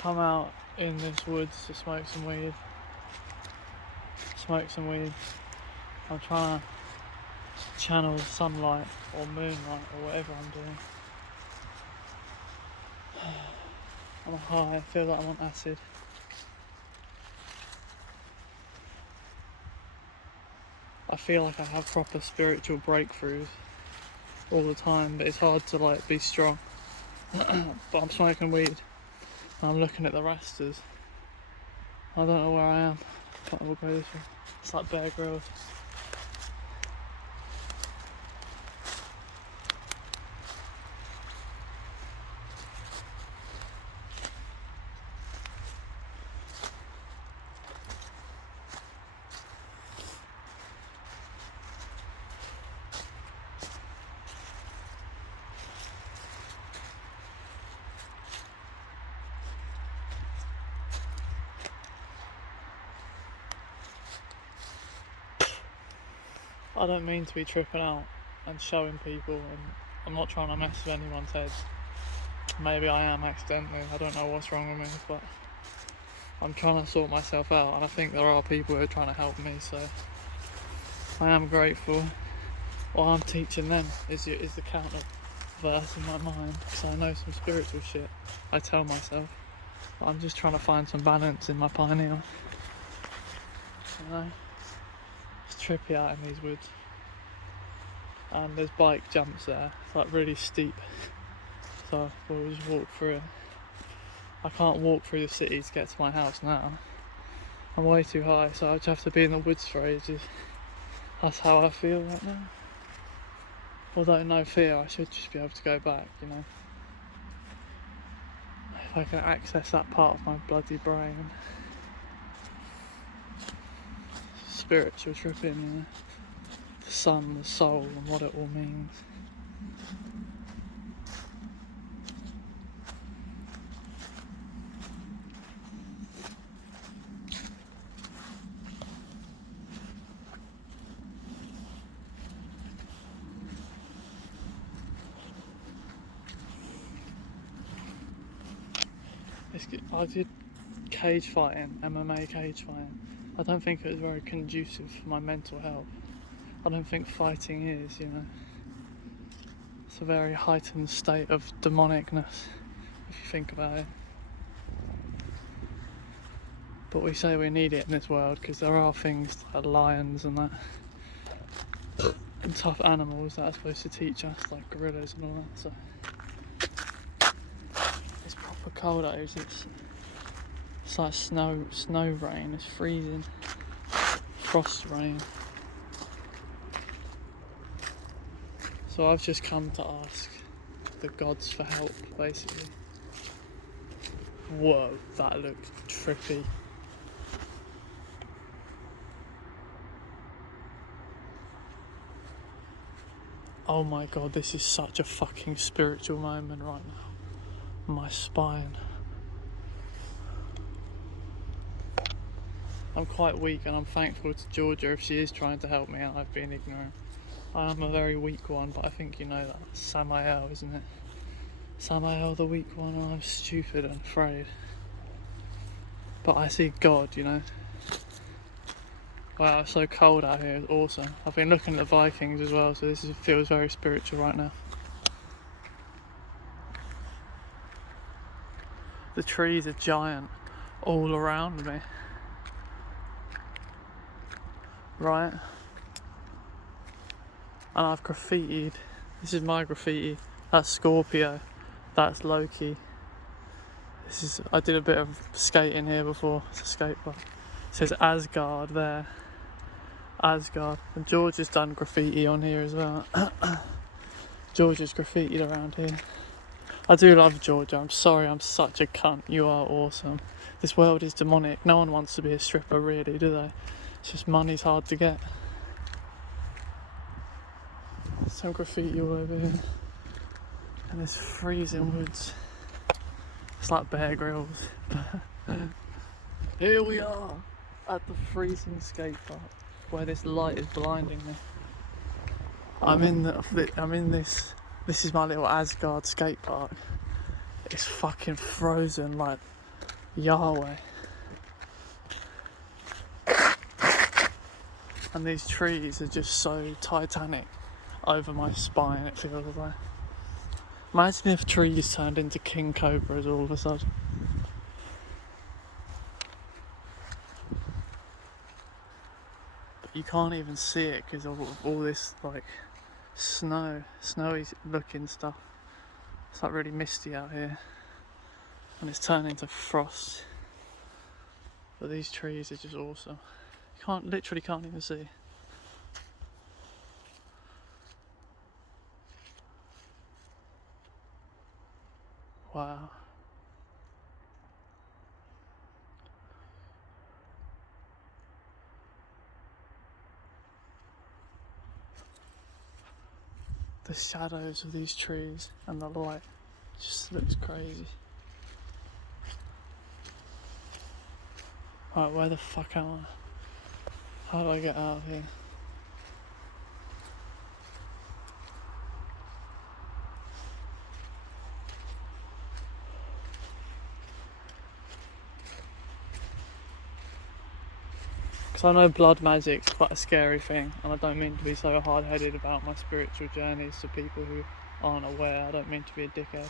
come out in this woods to smoke some weed. I'm trying to channel sunlight or moonlight or whatever I'm doing. I'm high, I feel like I'm on acid. I feel like I have proper spiritual breakthroughs all the time, but it's hard to like be strong. But I'm smoking weed and I'm looking at the rasters. I don't know where I am, but we'll go this way. It's like Bear Grylls. I don't mean to be tripping out and showing people, and I'm not trying to mess with anyone's heads. Maybe I am accidentally, I don't know what's wrong with me, but I'm trying to sort myself out, and I think there are people who are trying to help me, so I am grateful. What I'm teaching them is the counter verse in my mind, because I know some spiritual shit, I tell myself. But I'm just trying to find some balance in my pineal. You know? It's trippy out in these woods. And there's bike jumps there, it's like really steep. So we'll just walk through it. I can't walk through the city to get to my house now. I'm way too high, so I just have to be in the woods for ages. That's how I feel right now. Although no fear, I should just be able to go back, you know. If I can access that part of my bloody brain. Spiritual tripping, you know. The sun, the soul, and what it all means. I did cage fighting, MMA cage fighting. I don't think it was very conducive for my mental health. I don't think fighting is, you know. It's a very heightened state of demonicness, if you think about it. But we say we need it in this world because there are things like lions and that, and tough animals that are supposed to teach us, like gorillas and all that. So it's proper cold out here. It's like snow rain. It's freezing, frost rain. So I've just come to ask the gods for help, basically. Whoa, that looked trippy. Oh my god, this is such a fucking spiritual moment right now. My spine. I'm quite weak and I'm thankful to Georgia if she is trying to help me and I've been ignorant. I am a very weak one, but I think you know that. Samael, isn't it? Samael the weak one, and I'm stupid and afraid. But I see God, you know. Wow, it's so cold out here, it's awesome. I've been looking at the Vikings as well, so feels very spiritual right now. The trees are giant all around me. Right? And I've graffitied. This is my graffiti. That's Scorpio. That's Loki. I did a bit of skating here before. It's a skate park. It says Asgard there. Asgard. And George has done graffiti on here as well. George has graffitied around here. I do love Georgia. I'm sorry I'm such a cunt. You are awesome. This world is demonic. No one wants to be a stripper really, do they? It's just money's hard to get. Some graffiti all over here. And this freezing woods. It's like Bear Grylls. Here we are at the freezing skate park where this light is blinding me. I'm in this. This is my little Asgard skate park. It's fucking frozen, like Yahweh. And these trees are just so titanic over my spine, it feels like. Imagine if trees turned into king cobras all of a sudden. But you can't even see it because of all this like snowy looking stuff. It's like really misty out here and it's turning to frost. But these trees are just awesome. You literally can't even see. Wow. The shadows of these trees and the light just looks crazy. Right, where the fuck am I? How do I get out of here? Because I know blood magic's quite a scary thing, and I don't mean to be so hard-headed about my spiritual journeys to people who aren't aware. I don't mean to be a dickhead.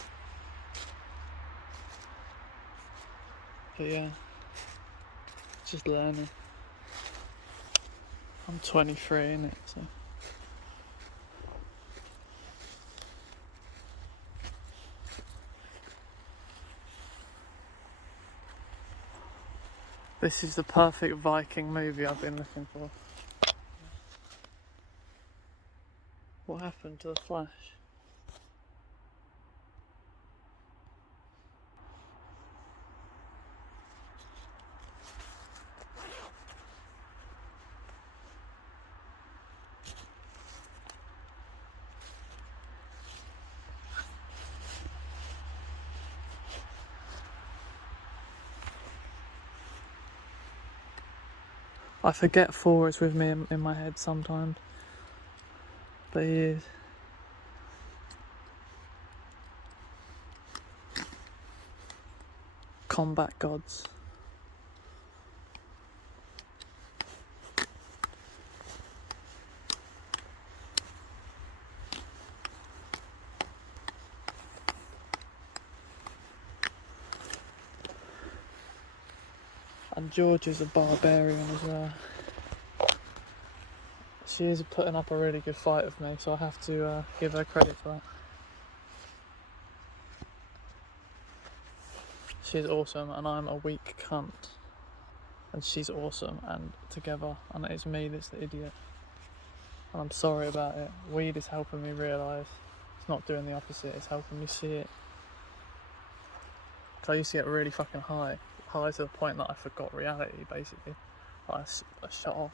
But yeah, just learning. I'm 23, innit, so... This is the perfect Viking movie I've been looking for. What happened to the Flash? I forget Thor is with me in my head sometimes. But he is. Combat gods. And George is a barbarian as well. She is putting up a really good fight with me, so I have to give her credit for that. She's awesome and I'm a weak cunt. And she's awesome, and together, and it's me that's the idiot. And I'm sorry about it. Weed is helping me realise it's not doing the opposite, it's helping me see it. Because I used to get really fucking high to the point that I forgot reality, basically. I shut off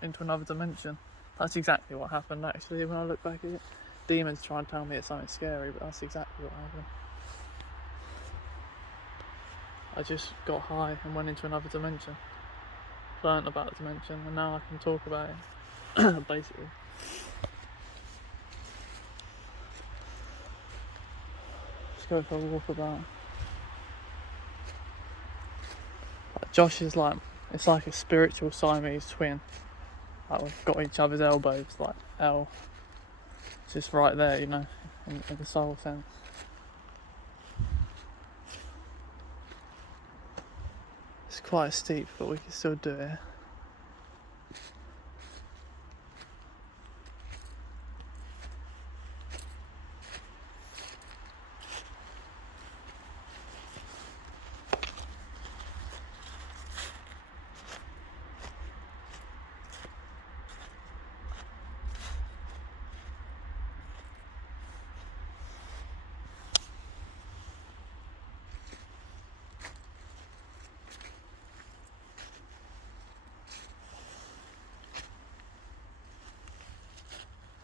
into another dimension. That's exactly what happened, actually, when I look back at it. Demons try and tell me it's something scary, but that's exactly what happened. I just got high and went into another dimension. Learned about the dimension, and now I can talk about it, basically. Let's go for a walk about. Josh is like, it's like a spiritual Siamese twin. Like we've got each other's elbows, like L. It's just right there, you know, in the soul sense. It's quite steep, but we can still do it.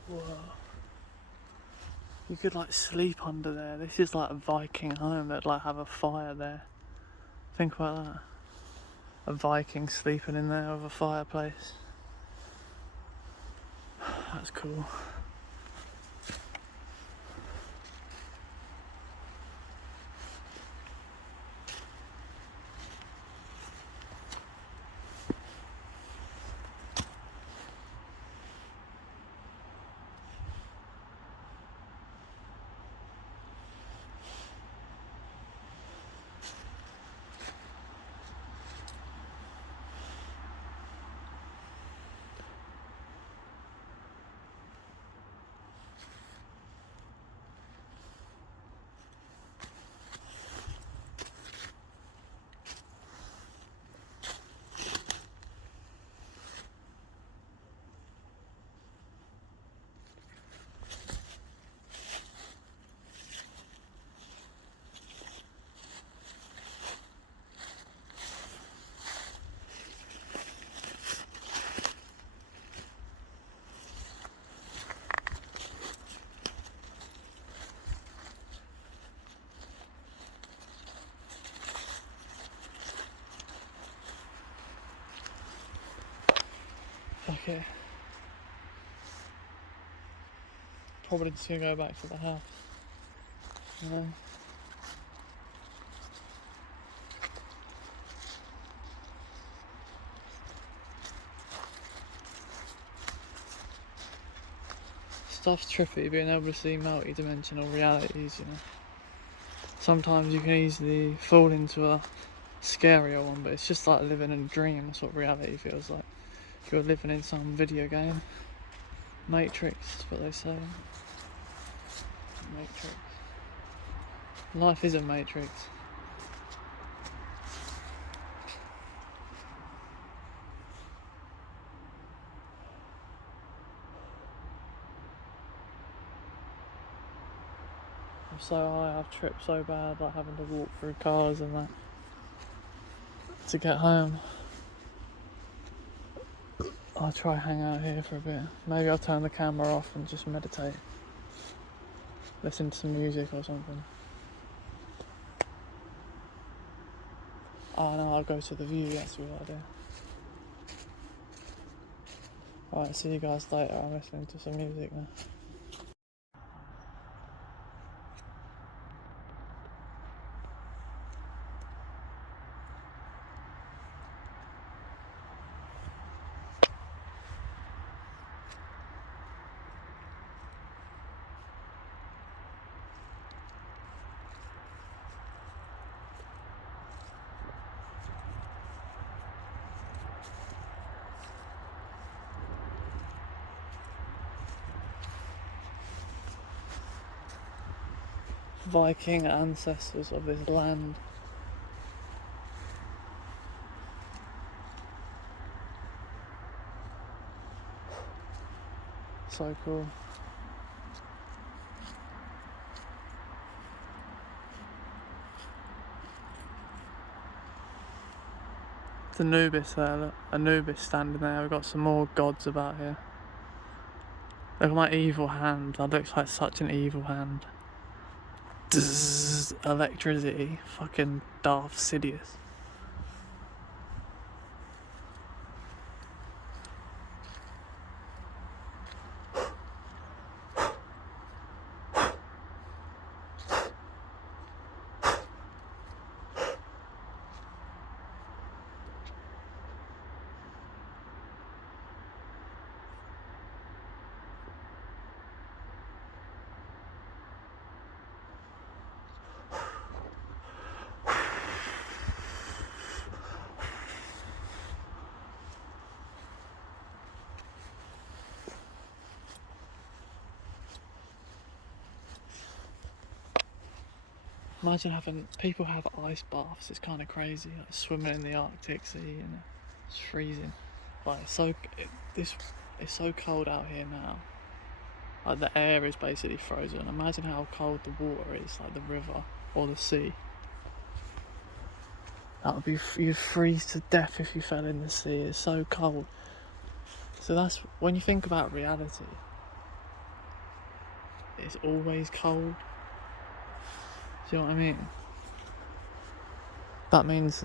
Whoa. You could like sleep under there. This is like a Viking home. They'd like have a fire there. Think about that. A Viking sleeping in there with a fireplace. That's cool. here. Probably just gonna go back to the house. You know? Stuff's trippy, being able to see multi-dimensional realities, you know. Sometimes you can easily fall into a scarier one, but it's just like living in a dream. That's what reality feels like. You're living in some video game. Matrix, is what they say. Matrix. Life is a matrix. I'm so high, I've tripped so bad, like having to walk through cars and that to get home. I'll try hang out here for a bit. Maybe I'll turn the camera off and just meditate. Listen to some music or something. Oh no, I'll go to the view, that's a good idea. Alright, see you guys later. I'm listening to some music now. Viking ancestors of this land. So cool. It's Anubis there, look. Anubis standing there. We've got some more gods about here. Look at my evil hand. That looks like such an evil hand. Dzz, electricity. Fucking Darth Sidious. Imagine having people have ice baths. It's kind of crazy. Like swimming in the Arctic Sea, you know, it's freezing. Like it's so cold out here now. Like the air is basically frozen. Imagine how cold the water is, like the river or the sea. That would be, you'd freeze to death if you fell in the sea. It's so cold. So that's when you think about reality. It's always cold. Do you know what I mean? That means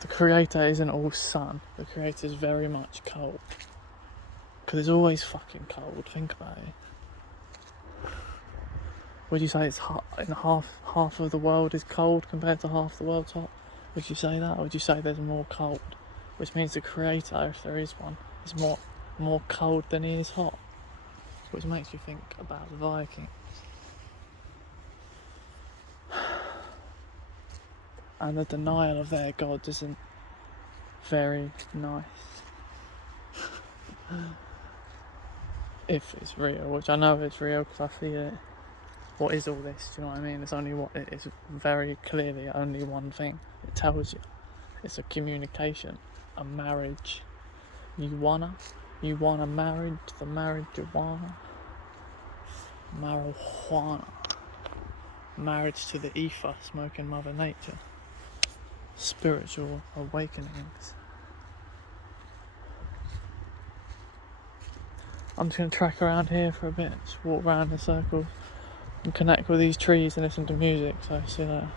the creator isn't all sun. The creator is very much cold. Because it's always fucking cold. Think about it. Would you say it's half of the world is cold compared to half the world's hot? Would you say that? Or would you say there's more cold? Which means the creator, if there is one, is more cold than he is hot. Which makes you think about the Vikings. And the denial of their gods isn't very nice. If it's real, which I know it's real because I feel it. What is all this? Do you know what I mean? It's only what it is. Very clearly only one thing. It tells you. It's a communication, a marriage. You wanna marriage, the marriage you wanna. Marijuana. Marriage to the ether, smoking Mother Nature. Spiritual awakenings. I'm just going to track around here for a bit, just walk around in circles and connect with these trees and listen to music, so see you later.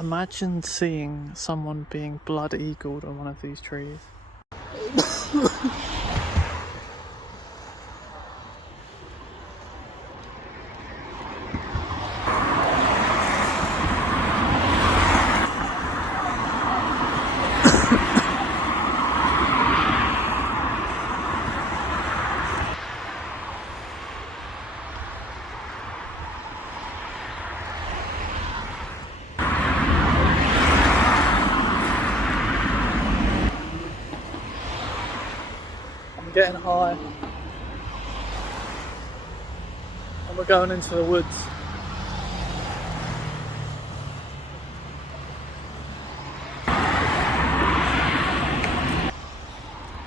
Imagine seeing someone being blood eagled on one of these trees. I'm getting high and we're going into the woods.